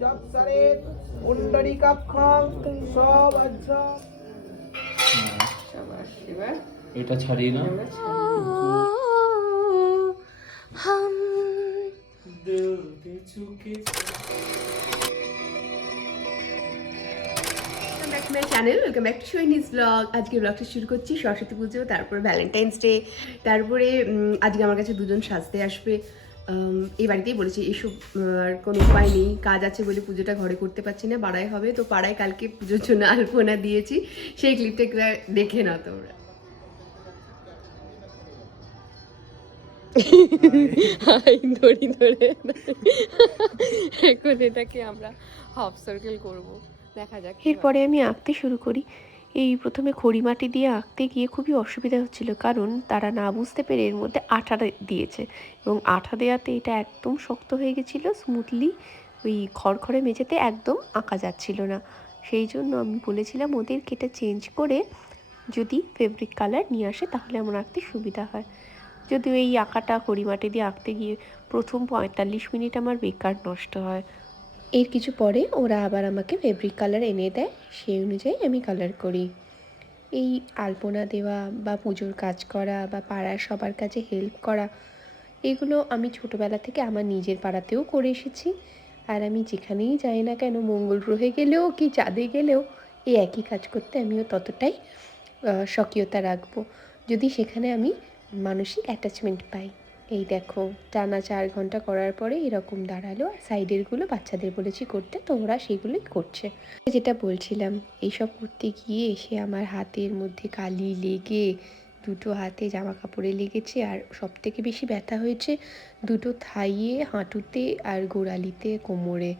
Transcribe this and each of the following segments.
যৎসরেত পুণ্ডরীকাক্ষং সবজ্জং। শাবাশ, এবার এটা ছাড়িয়ে না। হাম Dil Ke Chuke channel welcome back to Sohini's blog. আজকে ব্লগটা শুরু করছি সরস্বতী পুজো, তারপরে ভ্যালেন্টাইন্স ডে, তারপরে আজকে আমার কাছে দুজন সাজতে আসবে। এই বাড়িতেই বলেছি এসব আর কোনো উপায় নেই, কাজ আছে বলে পুজোটা ঘরে করতে পারছি না, পাড়ায় হবে। তো পাড়ায় কালকে পুজোর জন্য আলপনা দিয়েছি, সেই ক্লিপটা দেখে না তোমরা। দড়ি ধরে এখন এটাকে আমরা হাফ সার্কেল করবো, দেখা যাক। এরপরে আমি আঁকতে শুরু করি। এই প্রথমে খড়ি মাটি দিয়ে আঁকতে গিয়ে খুবই অসুবিধা হচ্ছিল, কারণ তারা না বুঝতে পেরে এর মধ্যে আঠা দিয়েছে, এবং আঠা দেওয়াতে এটা একদম শক্ত হয়ে গেছিলো। স্মুথলি ওই খড়খড়ে মেঝেতে একদম আঁকা যাচ্ছিল না। সেই জন্য আমি বলেছিলাম ওদেরকে এটা চেঞ্জ করে যদি ফেব্রিক কালার নিয়ে আসে তাহলে আমার আঁকতে সুবিধা হয়। যদিও এই আঁকাটা খড়ি মাটি দিয়ে আঁকতে গিয়ে প্রথম 45 মিনিট আমার বেকার নষ্ট হয়। এর কিছু পরে ওরা আবার আমাকে ফেব্রিক কালার এনে দেয়, সেই অনুযায়ী আমি কালার করি। এই আলপনা দেওয়া বা পুজোর কাজ করা বা পাড়ার সবার কাছে হেল্প করা, এগুলো আমি ছোটোবেলা থেকে আমার নিজের পাড়াতেও করে এসেছি। আর আমি যেখানেই যাই না কেন, মঙ্গল গ্রহে গেলেও কি চাঁদে গেলেও এই একই কাজ করতে আমিও ততটাই স্বকীয়তা রাখবো, যদি সেখানে আমি মানসিক অ্যাটাচমেন্ট পাই। এই দেখো, টানা 4 ঘন্টা করার পরে এরকম দাঁড়ালো। আর সাইডেরগুলো বাচ্চাদের বলেছি করতে, তো ওরা সেগুলোই করছে। যেটা বলছিলাম, এইসব করতে গিয়ে এসে আমার হাতের মধ্যে কালি লেগে দুটো হাতে জামা কাপড়ে লেগেছে। আর সব থেকে বেশি ব্যথা হয়েছে দুটো থাইয়ে, হাঁটুতে আর গোড়ালিতে, কোমরে।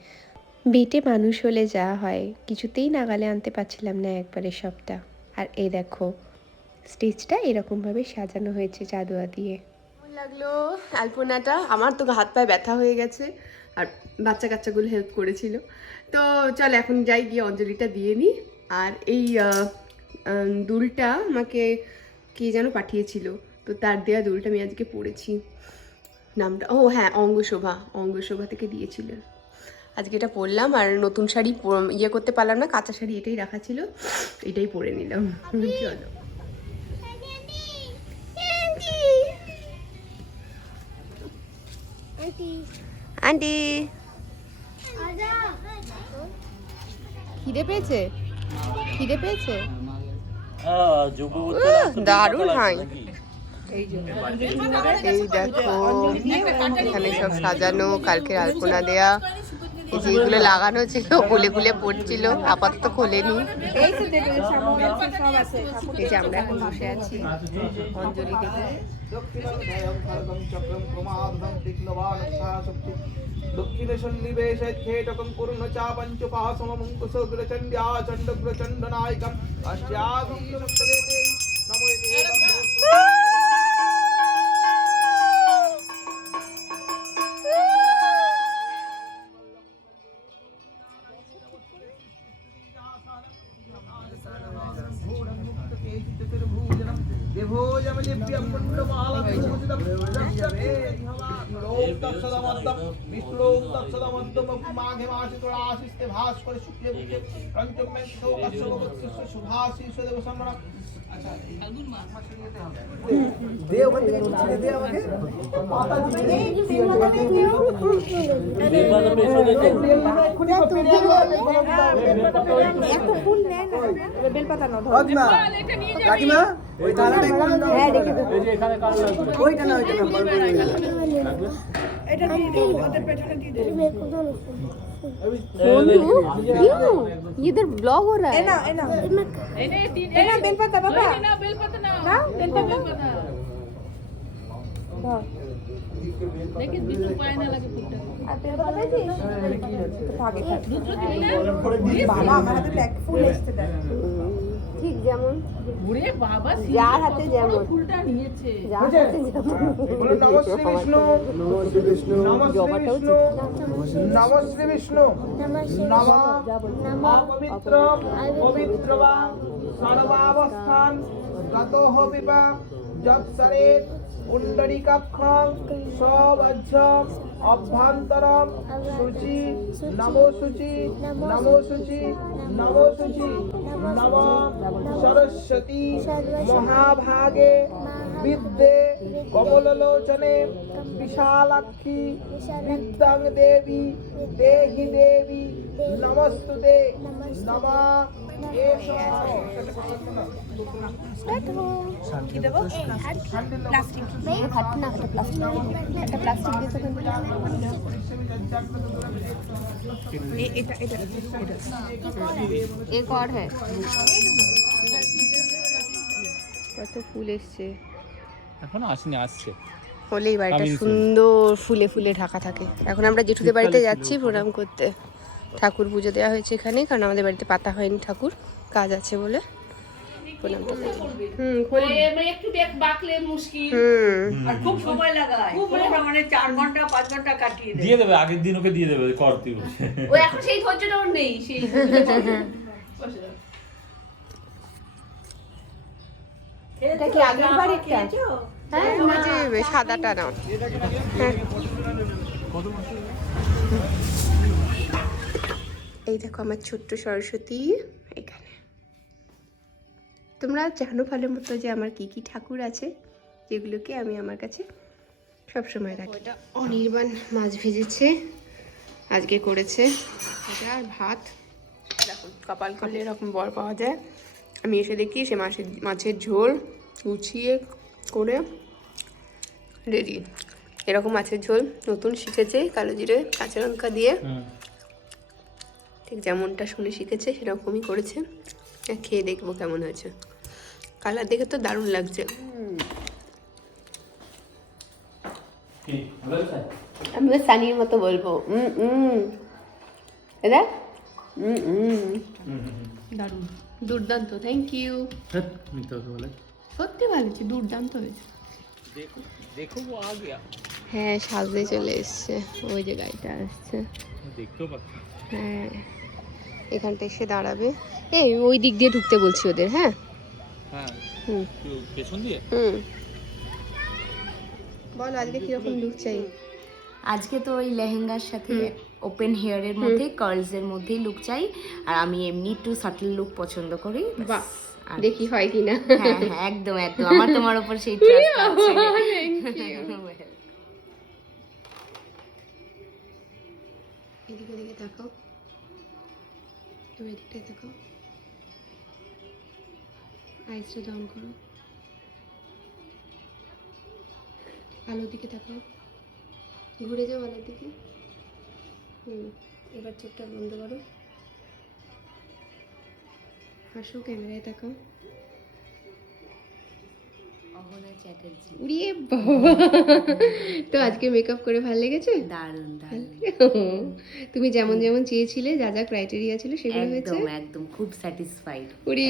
বেটে মানুষ হলে যা হয়, কিছুতেই নাগালে আনতে পারছিলাম না একবারে সবটা। আর এই দেখো, স্টেজটা এরকমভাবে সাজানো হয়েছে চাঁদোয়া দিয়ে। লাগলো আলপনাটা, আমার তো হাত পায়ে ব্যথা হয়ে গেছে, আর বাচ্চা কাচ্চাগুলো হেল্প করেছিল। তো চল এখন যাই, গিয়ে অঞ্জলিটা দিয়ে নিই। আর এই দুলটা আমাকে কে যেন পাঠিয়েছিল, তো তার দেওয়া দুলটা আমি আজকে পড়েছি। নামটা, ও হ্যাঁ, অঙ্গশোভা থেকে দিয়েছিল। আজকে এটা পরলাম। আর নতুন শাড়ি ইয়ে করতে পারলাম না, কাঁচা শাড়ি এটাই রাখা ছিল, এটাই পরে নিলাম। চলো আন্টি, খিদে পেয়েছে? দারুণ হয়। এই দেখো, এখানে সব সাজানো, কালকে আলপনা দেয়া, এই যে এগুলো লাগানো ছিল, খুলে খুলে পড়ছিল, আপাতত খোলেনি। এই যে আমরা এখন বসে আছি অঞ্জলি দেখে। দক্ষিণে সন্নিবেশে খেটকং করুণ চাপঞ্চপাসমঙ্কুশগ্রচণ্ড্যা চণ্ডগ্রচণ্ডনায়কম অষ্টাগম নমস্তে নমো মাঘে মাসে তোরা আসিস্তে ভাস করে শুক্লে বুকে পঞ্চম মেঘ সুভাষী সুদেব সম্রাট। আচ্ছা, ফাল্গুন মাস দে ওখান থেকে ছেড়ে দে আমাকে, পাতা দিয়ে এত ফুল নেয় না, বেলপাতা না ধর না কাকিমা, ওই দাঁড়াটা হ্যাঁ রেখে দে, ওইটা না এটা দিয়ে দে, ওদের পেছনে দিয়ে দে। इधर ब्लॉग हो रहा है। এনা বেলপাতা বাবা, না বেলপাতা ধর, लेकिन बिल्कुल पाए ना लगे फुलटा আর বেলপাতা দিছিস তো ভাগে থাক। বাবা আমার হাতে ব্ল্যাক ফুল এসেছে দেখ, ঠিক যেমন ওরে বাবা যার হাতে যেমন ফুলটা নিয়েছে যার হাতে যেমন। বলো নমস্তে বিষ্ণু, নমস্তে বিষ্ণু, নমস্তে বিষ্ণু, নমস্তে বিষ্ণু, নমঃ পবিত্র পবিত্রবা সর্বাবস্থান গতঃ বিপা যৎসরেত পুণ্ডরীকাক্ষং সবজ্জম অভ্যন্তরম শুচি নমো শুচি নমো শুচি নমো শুচি নম সরস্বতী মহাভাগে বিদ্যে কমললোচনে বিশালাক্ষী বিদ্যাং দেবী দেহি দেবী নমস্তুতে নমঃ एक और है কত ফুল এসছে এখন আসেনি, আসছে। হলেই বাড়িটা Coming soon. সুন্দর ফুলে ফুলে ঢাকা থাকে। এখন আমরা জেঠুদের বাড়িতে যাচ্ছি প্রণাম করতে। ঠাকুর পুজো দেওয়া হয়েছে এখানে, কারণ আমাদের বাড়িতে পাতা হয়নি ঠাকুর, কাজ আছে বলে। প্রণামটা করবো। একটু দেখ বাকলে মুশকিল আর খুব সময় লাগায় মানে 4 ঘন্টা 5 ঘন্টা কাটিয়ে দেয়। দিয়ে দেবে, আগের দিন ওকে দিয়ে দেবে করতে বসে। ও এখন সেই ধৈর্যটা ওর নেই সেই এটা কি আগের বাড়িটা? হ্যাঁ, ওই যে সাদাটা নাও। হ্যাঁ। এই দেখো আমার ছোট্ট সরস্বতী এখানে। তোমরা জানো ভালো মতো যে আমার কি কি ঠাকুর আছে, যেগুলোকে আমি আমার কাছে সবসময় রাখি। এটা অনির্বাণ মাছ ভেজেছে, আজকে করেছে এটা, আর ভাত। দেখো কপাল করলে এরকম বর পাওয়া যায়। আমি এসে দেখি সে মাছের ঝোল গুছিয়ে করে রেডি। এরকম মাছের ঝোল নতুন শিখেছে, কালো জিরে কাঁচা লঙ্কা দিয়ে, ঠিক যেমনটা শুনে শিখেছে সেরকমই করেছে। খেয়ে দেখবো কেমন হয়েছে। কালার দেখে তো দারুণ লাগছে। আমি সানির মতো বলবো দাদা। দারুণ, দুর্দান্ত, থ্যাংক ইউ। সত্যি ভালো হয়েছে, দুর্দান্ত হয়েছে। দেখো ও আ গয়া। হ্যাঁ, সাজতে চলে এসছে, ওই যে গাড়িটা আসছে। দেখতেও পাচ্ছি। হ্যাঁ, এখানটা এসে দাঁড়াবে। এই ওই দিক দিয়ে ঢুকতে বলছি ওদের। হ্যাঁ হ্যাঁ, হুম পেছন দিয়ে। বলো আজকে কিরকম লুক চাই? আজকে তো ওই লেহেঙ্গার সাথে ওপেন হেয়ারের মধ্যে কার্লস এর মধ্যেই লুক চাই, আর আমি এমনি একটু সাটল লুক পছন্দ করি। বাহ, দেখি হয় কিনা। হ্যাঁ হ্যাঁ, একদম একদম, আমার তোমার উপর সেই ট্রাস্ট আছে। এদিকে এদিকে তাকাও, এবার এদিকটায় তাকাও, আইসটা ডাউন করো, আলোর দিকে তাকাও, ঘুরে যাও আলোর দিকে। এবার চোখটা বন্ধ করো, হাসো, ক্যামেরায় তাকাও। অহনা চ্যাটার্জি। উড়িয়ে বাবা, তো আজকে মেকআপ করে ভালো লেগেছে? দারুণ দারুণ, তুমি যেমন যেমন চেয়েছিলে, যা যা ক্রাইটেরিয়া ছিল সেগুলো হয়েছে? একদম একদম, খুব স্যাটিসফাইড। ওরে,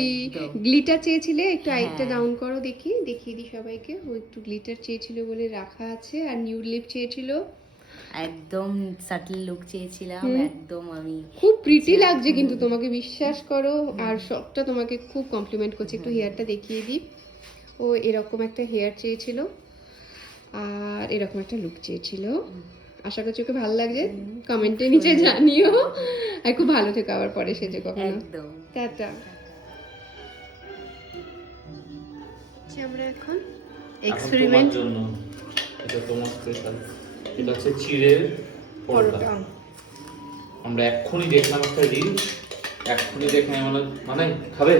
গ্লিটার চেয়েছিলে, একটু আইটা ডাউন করো দেখি, দেখিয়ে দিই সবাইকে। ও একটু গ্লিটার চেয়েছিল বলে রাখা আছে, আর নিউড লিপ চেয়েছিল। একদম সাটল লুক চেয়েছিলাম, একদম। আমি খুব প্রিটি লাগছে কিন্তু, তোমাকে বিশ্বাস করো, আর সবটা তোমাকে খুব কমপ্লিমেন্ট করছে। একটু হেয়ারটা দেখিয়ে দিই। ও এরকম একটা হেয়ার চেয়েছিল, আর এরকম একটা লুক চেয়েছিল। আশা করছি ওকে ভালো লাগছে, কমেন্টে নিচে জানিও। আর খুব ভালো থেকো আবার পরে সেজে কখনো। একদম। টাটা। আমরা এখন এক্সপেরিমেন্ট জন্য এটা তোমার স্পেশাল। এটা হচ্ছে চিড়ের পরোটা। আমরা এক্ষুনি দেখলাম একটা রিল, এক্ষুনি দেখে মানে খাবে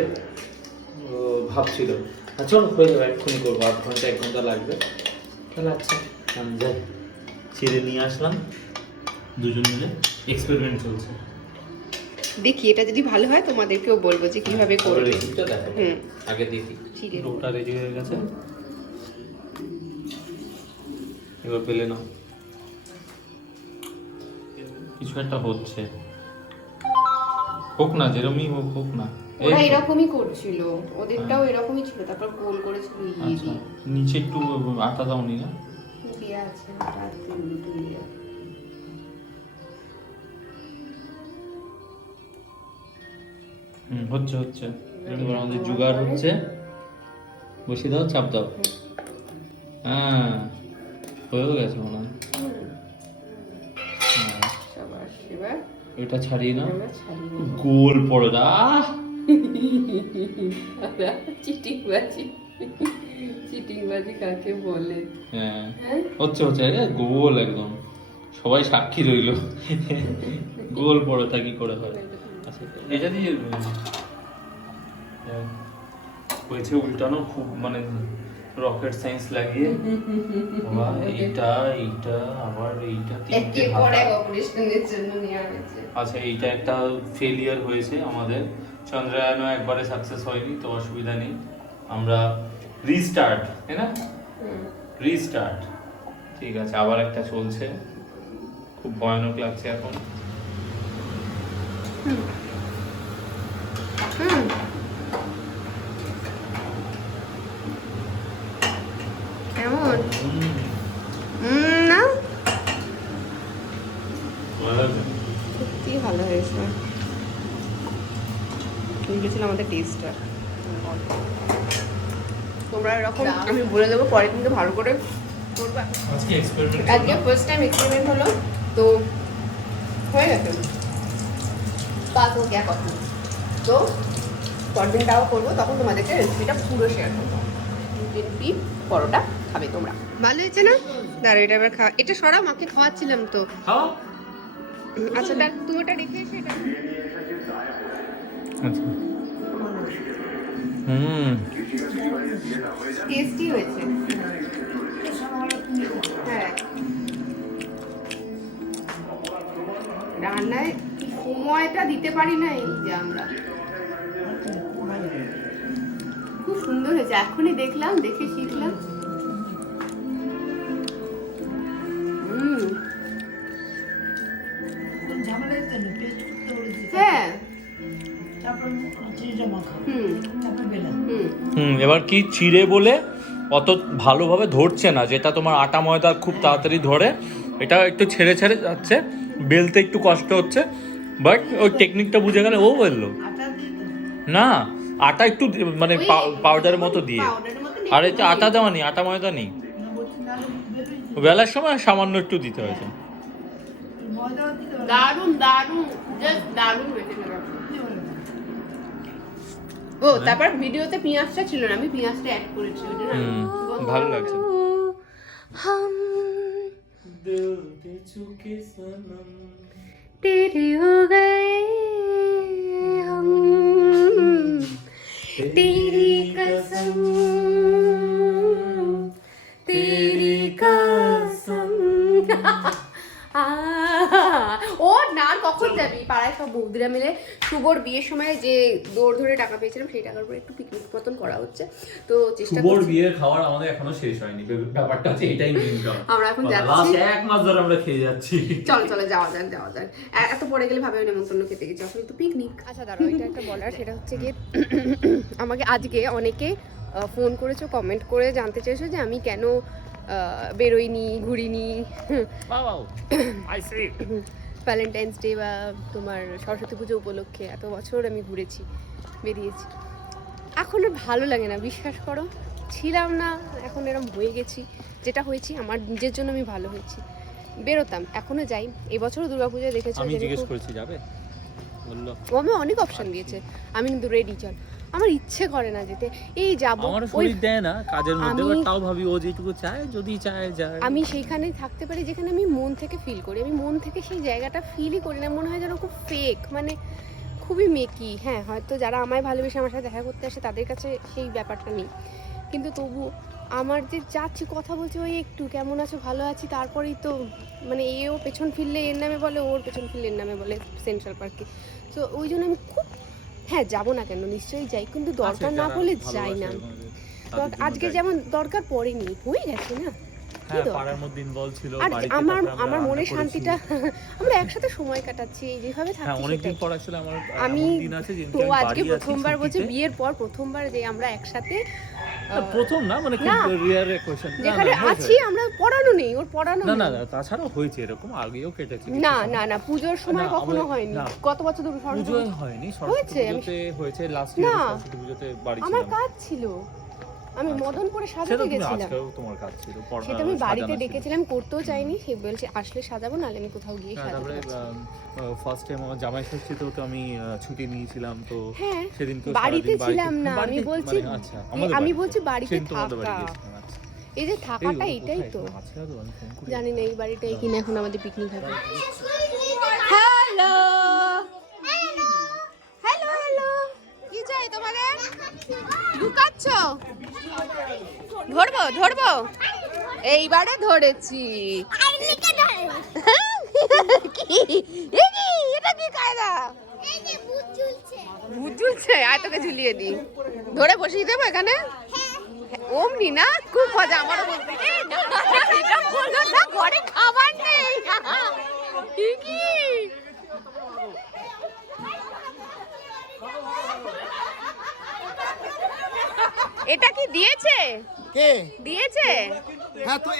ভাবছিল, চলো হয়ে যাবে, এক্ষুনি করবো, 8 ঘন্টা 1 ঘন্টা লাগবে। তাহলে আচ্ছা আমি যাই, চিড়ে নিয়ে আসলাম, দুজন মিলে এক্সপেরিমেন্ট চলছে। দেখি এটা যদি ভালো হয় তোমাদেরকেও বলবো যে কিভাবে করবে। রেসিপিটা দেখো, আগে দেখি। ডোটা রেডি হয়ে গেছে, এবার পেলে নাও। কিছু একটা হচ্ছে, হোক না, যেরকমই হোক, হোক না। ওরা এরকমই করছিল, ওদেরটাও এরকমই ছিল, তারপর গোল করেছিল ইয়ে আচ্ছা, দিয়ে। নিচে একটু আটা দাওনি না? দিয়ে আছে ওটা, দিয়ে হচ্ছে হচ্ছে, এবার আমাদের জোগাড় হচ্ছে। বসিয়ে দাও, চাপ দাও। হ্যাঁ হয়ে গেছে মনে হয়। সাবাস, এবার এটা ছাড়িয়ে না, আমরা ছাড়িয়ে নেব। গোল পরোটা। চিটিংবাজি, চিটিংবাজি কাকে বলে? হ্যাঁ হ্যাঁ, হচ্ছে হচ্ছে গোল একদম, সবাই সাক্ষী রইলো গোল পরোটা কি করে হয়। আচ্ছা এটা দিয়ে হয়েছে উল্টানো, খুব মানে রকেট সায়েন্স লাগিয়ে। বাবা, এইটা এইটা আবার এইটা তিনটে একের পর হাতা। এক অপারেশনের জন্য নেওয়া হয়েছে। আচ্ছা এইটা একটা ফেলিয়ার হয়েছে আমাদের, চন্দ্রায়নও একবারে সাকসেস হয়নি, তো অসুবিধা নেই, আমরা রিস্টার্ট, তাই না? রিস্টার্ট। ঠিক আছে, আবার একটা চলছে, খুব ভয়ানক লাগছে এখন। হুম, কেমন? না সত্যি ভালো হয়েছে, গেছিল আমাদের টেস্টটা। তোমরা এরকম আমি বলে দেবো পরে কিন্তু ভালো করে করবা। আজকে এক্সপেরিমেন্ট, আজকে ফার্স্ট টাইম এক্সপেরিমেন্ট হলো, তো হয়ে গেছে, বাদ হো গিয়া কথা। তো পরদিন তাও করবো, তখন তোমাদেরকে রেসিপিটা পুরো শেয়ার করবো। রেসিপি পরোটা খাবে তোমরা। ভালো হয়েছে না? দাঁড়া, এটা এবার খাওয়া, এটা সরা মাকে খাওয়াচ্ছিলাম তো। খাও। আচ্ছা, তুমি ওটা রেখে এসে এটা। আচ্ছা টেস্টি হয়েছে। হ্যাঁ, রান্নায় সময়টা দিতে পারি না, এই যে আমরা। খুব সুন্দর হয়েছে, এখনই দেখলাম, দেখে শিখলাম। হ্যাঁ, এবার কি চিড়ে বলে অত ভালোভাবে ধরছে না, যেটা তোমার আটা ময়দা খুব তাড়াতাড়ি ধরে, এটা একটু ছেড়ে ছেড়ে যাচ্ছে, বেলতে একটু কষ্ট হচ্ছে, বাট ওই টেকনিকটা বুঝে গেলে ও বললো না, আটা একটু মানে পাউডারের মতো দিয়ে, আর এটা আটা দেওয়া নেই, আটা ময়দা নেই, বেলার সময় সামান্য একটু দিতে হয়েছে। দারুণ দারুণ, জাস্ট দারুণ হয়েছে। ও তারপর ভিডিওতে পেঁয়াজটা ছিল না, আমি পেঁয়াজটা অ্যাড করেছি, ওটা না ভালো লাগছে। तेरे हो गए हम, तेरी कसम, तेरी कसम। ও না, কখন যাবি? পাড়ায় সব বৌদিরা মিলে শুভর বিয়ের সময় যে দৌড় ধরে টাকা পেয়েছিলাম, সেই টাকার উপর একটু পিকনিক মতন করা হচ্ছে, তো চেষ্টা শুভর করছি। বিয়ের খাবার আমাদের এখনো শেষ হয়নি, ব্যাপারটা হচ্ছে এটাই মেইন কারণ। আমরা এখন যাচ্ছি, লাস্ট এক মাস ধরে আমরা খেয়ে যাচ্ছি। চলো চলো যাওয়া যাক, যাওয়া যাক। এত পরে গেলে ভাবে নেমন্তন্ন খেতে গেছি, আসলে তো পিকনিক। আচ্ছা দাঁড়াও, এটা একটা বলার, সেটা হচ্ছে গিয়ে আমাকে আজকে অনেকে ফোন করেছো, কমেন্ট করে জানতে চেয়েছো যে আমি কেন বেরোইনি, ঘুরিনি। ভ্যালেন্টাইন্স ডে বা তোমার সরস্বতী পুজো উপলক্ষে এত বছর আমি ঘুরেছি, বেরিয়েছি, এখন আর ভালো লাগে না, বিশ্বাস করো। ছিলাম না, এখন এরকম হয়ে গেছি, যেটা হয়েছি আমার নিজের জন্য আমি ভালো হয়েছি। বেরোতাম, এখনো যাই, এবছরও দুর্গাপূজায় দেখেছি। আমি জিজ্ঞেস করেছি যাবে, বললো ও আমি অনেক অপশন দিয়েছে, আমি কিন্তু রেডি। চল, আমার ইচ্ছে করে না যেতে, এই যাবো, আমার শরীর দেয় না কাজের মধ্যে, বাট তাও ভাবি ও যেটুকু চায়, যদি চায় যায়। আমি সেইখানে থাকতে পারি যেখানে আমি মন থেকে ফিল করি, আমি মন থেকে সেই জায়গাটা ফিলই করি না, মনে হয় যেন খুব ফেক, মানে খুবই মেকি। হ্যাঁ, হয়তো যারা আমায় ভালোবেসে আমার সাথে দেখা করতে আসে তাদের কাছে সেই ব্যাপারটা নেই, কিন্তু তবু আমার যে যাচ্ছি, কথা বলছি, ওই একটু কেমন আছো, ভালো আছি, তারপরেই তো মানে এও পেছন ফিরলে এর নামে বলে, ওর পেছন ফিরলে এর নামে বলে সেন্ট্রাল পার্কে। তো ওই জন্য আমি খুব, হ্যাঁ যাবো না কেন, নিশ্চয়ই যাই, কিন্তু দরকার না বলে যাই না। আজকে যেমন দরকার পড়েনি, হয়ে গেছে না, আর আমার মনে শান্তিটা, আমরা একসাথে সময় কাটাচ্ছি, যেভাবে থাকছি। আমি তো আজকে প্রথমবার বলছি, বিয়ের পর প্রথমবার যে আমরা একসাথে, প্রথম না মানে খুব রিয়ার কোশ্চেন, যেখানে আছি আমরা, পড়ানো নেই, ওর পড়ানো না না না, তাছাড়াও হয়েছে এরকম, আগেও কেটেছে। না না না, পুজোর সময় কখনো হয়নি, কত বছর ধরে পুজোয় হয়নি, হয়েছে, হয়েছে লাস্ট ইয়ার সরস্বতী পুজোতে বাড়ি ছিলাম, আমার কাজ ছিল, আমি মদনপুরে সেটা সাজাতে তুমি গেছিলাম, আজকেও তোমার কাজ ছিল পড়া সেটা আমি বাড়িতে সাজানো ছিল। ডেকেছিলাম, করতেও চাইনি, সে বলছে আসলে সাজাবো, নাহলে আমি কোথাও গিয়ে হ্যাঁ, সাজাবো। তারপরে ফার্স্ট টাইম আমার জামাই ষষ্ঠীতেও তো আমি ছুটি নিয়েছিলাম, তো হ্যাঁ, সেদিনকে বাড়িতে ছিলাম না, আমি বলছি আচ্ছা আমি বলছি বাড়িতে সেদিন তোমাদের বাড়ি থাকা, গেছিলাম, আচ্ছা। এই যে থাকাটা এই এটাই কোথায় তো আছে আরো? আমি ফোন করি। জানি না এই বাড়িটাই কিনা এখন আমাদের পিকনিক হবে। হ্যালো হ্যালো হ্যালো, কি চাই তোমাদের? লুকাচ্ছ? ধরবো ধরবো, এইবারে ধরেছি। কি এ কি, এটা কি কায়দা? ভূত ঝুলছে, আয় তোকে ঝুলিয়ে দিই, ধরে বসিয়ে দেবো এখানে। অমনি না, খুব মজা। আমারও বলতে এটা বললো না, ঘরে খাবার নেই। ঠিকই। এটা কি দিয়েছে? কে দিয়েছে? হ্যাঁ তো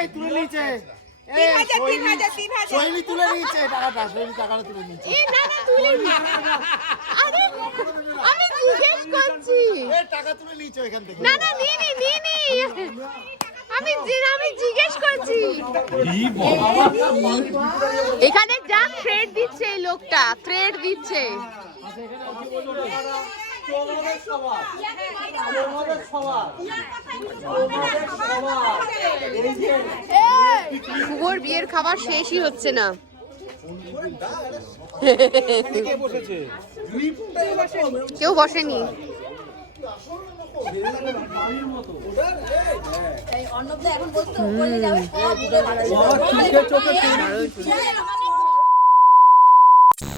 এই তুলে নিয়েছে, 3,000 সোহিনী তুলে নিয়েছে টাকাটা, সোহিনী টাকাটা তুলে নিয়েছে। এ না না, তুলিনি। আরে আমি জিজ্ঞেস করছি। টাকা তুলে নিয়েছে এখান থেকে। না না, নিনি নিনি, আমি জিজ্ঞেস করছি। এখানে যা থ্রেড দিচ্ছে এই লোকটা, থ্রেড দিচ্ছে। শুভর বিয়ের খাবার শেষই হচ্ছে না। কেউ বসেনি। অর্ণবদা এখন বসতো, বলে যাবে সব উঠে